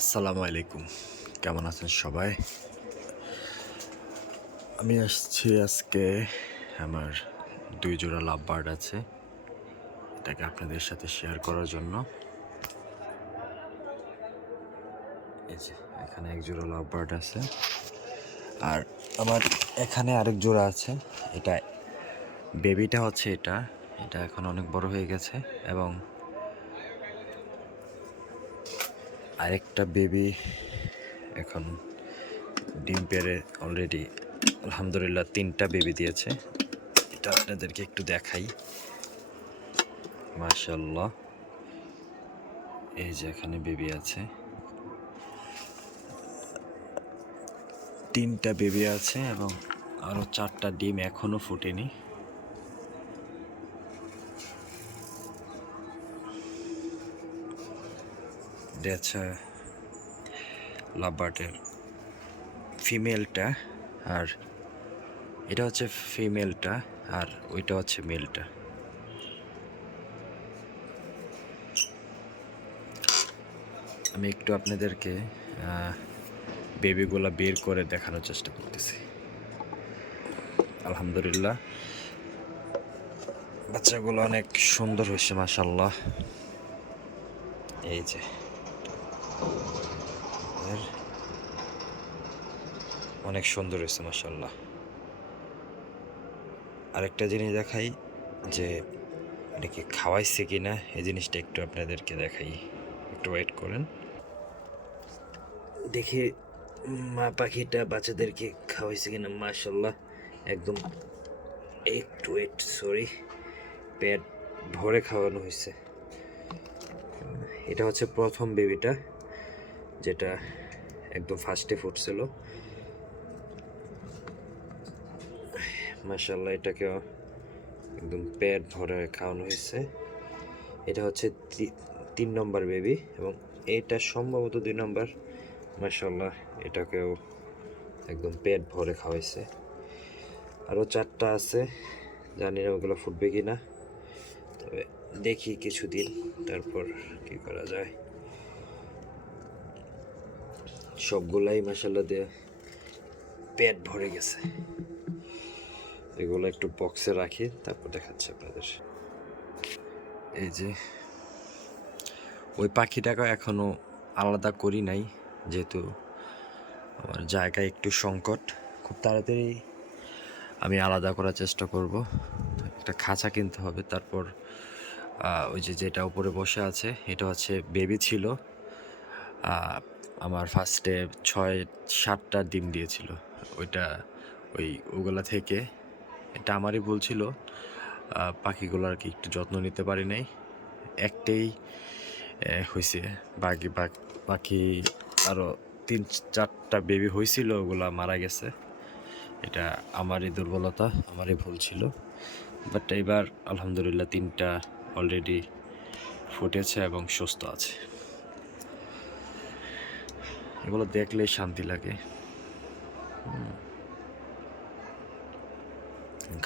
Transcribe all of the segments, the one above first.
আসসালামু আলাইকুম। কেমন আছেন সবাই? আমি আসছি আজকে আমার দুই জোড়া লাভ বার্ড আছে। এটাকে আপনাদের সাথে শেয়ার করার জন্য। এই যে, এখানে এক জোড়া লাভ বার্ড আছে। আর আমার এখানে আরেক জোড়া আছে। এটা বেবিটা হচ্ছে এটা। এটা এখন অনেক বড় হয়ে গেছে এবং আরেকটা বেবি এখন ডিম পেড়ে অলরেডি আলহামদুলিল্লাহ তিনটা বেবি দিয়েছে। এটা আপনাদেরকে একটু দেখাই। মাশাল্লাহ এই যে এখানে বেবি আছে। তিনটা বেবি আছে এবং আরও চারটা ডিম এখনও ফুটেনি। এটা হচ্ছে লাভবার্ডের ফিমেলটা আর এটা হচ্ছে ফিমেলটা আর ওইটা হচ্ছে মেলটা। আমি একটু আপনাদেরকে বেবিগুলা বের করে দেখানোর চেষ্টা করতেছি। আলহামদুলিল্লাহ। বাচ্চাগুলো অনেক সুন্দর হয়েছে মাসাল্লাহ এই যে। অনেক সুন্দর হয়েছে মাসাল্লাহ আরেকটা জিনিস দেখাই যে এটা কি খাওয়াইছে কি না এই জিনিসটা একটু আপনাদেরকে দেখাই। একটু ওয়েট করেন। দেখি মা পাখিটা বাচ্চাদেরকে খাওয়াইছে কিনা মাসাল্লাহ একদম একটু ওয়েট সরি পেট ভরে খাওয়ানো হয়েছে। এটা হচ্ছে প্রথম বেবিটা যেটা একদম ফার্স্টে ফুটছিল। মাসাল্লাহ এটাকে একদম পেট ভরে খাওয়ানো হয়েছে। এটা হচ্ছে তিন নম্বর বেবি এবং এটা সম্ভবত দুই নম্বর। মাসাল্লাহ এটাকেও একদম পেট ভরে খাওয়াইছে। আরও চারটা আছে, জানি না ওগুলো ফুটবে কি না তবে দেখি কিছুদিন, তারপর কি করা যায়। সবগুলাই মাসাল্লা দিয়ে পেট ভরে গেছে। এগুলো একটু বক্সে রাখি, তারপর দেখাচ্ছি আপনাদের। এই যে, ওই পাখিটাকে এখনও আলাদা করি নাই, যেহেতু আমার জায়গা একটু সংকট। খুব তাড়াতাড়ি আমি আলাদা করার চেষ্টা করব। একটা খাঁচা কিনতে হবে, তারপর ওই যে যেটা উপরে বসে আছে, এটা হচ্ছে বেবি ছিল। আমার ফার্স্টে ছয় সাতটা ডিম দিয়েছিল। ওইটা ওই ওগুলা থেকে। এটা আমারই ভুল ছিল। আহ, পাখিগুলো আর কি একটু যত্ন নিতে পারি নাই। একটাই হয়েছে বাকি বাকি আরও তিন চারটা বেবি হয়েছিল ওগুলা মারা গেছে। এটা আমারই দুর্বলতা আমারই ভুল ছিল। বাট এবার আলহামদুলিল্লাহ তিনটা অলরেডি ফুটেছে এবং সুস্থ আছে। এগুলো দেখলেই শান্তি লাগে।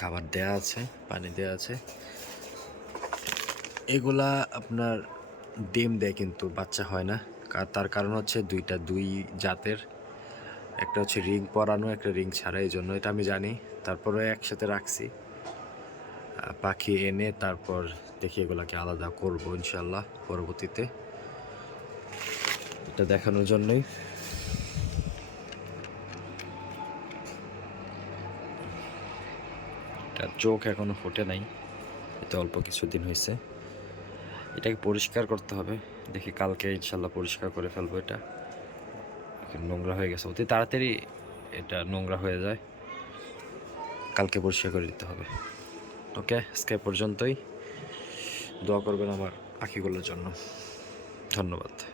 খাবার দেয়া আছে, পানি দেয়া আছে। এগুলা আপনার ডিম দেয় কিন্তু, বাচ্চা হয় না। তার কারণ হচ্ছে দুইটা, দুই জাতের। একটা হচ্ছে রিং পরানো, একটা রিং ছাড়া এই জন্য এটা আমি জানি। তারপরে একসাথে রাখছি। পাখি এনে তারপর দেখি এগুলাকে আলাদা করব ইনশাল্লাহ পরবর্তীতে। এটা দেখানোর জন্যই। এটা চোখ এখনও ফোটে নাই। এটা অল্প কিছুদিন হয়েছে এটাকে পরিষ্কার করতে হবে। দেখি কালকে ইনশাল্লাহ পরিষ্কার করে ফেলব এটা। নোংরা হয়ে গেছে। অতি তাড়াতাড়ি এটা নোংরা হয়ে যায়। কালকে পরিষ্কার করে দিতে হবে। ওকে, আজকে পর্যন্তই। দোয়া করবেন আমার পাখিগুলোর জন্য। ধন্যবাদ।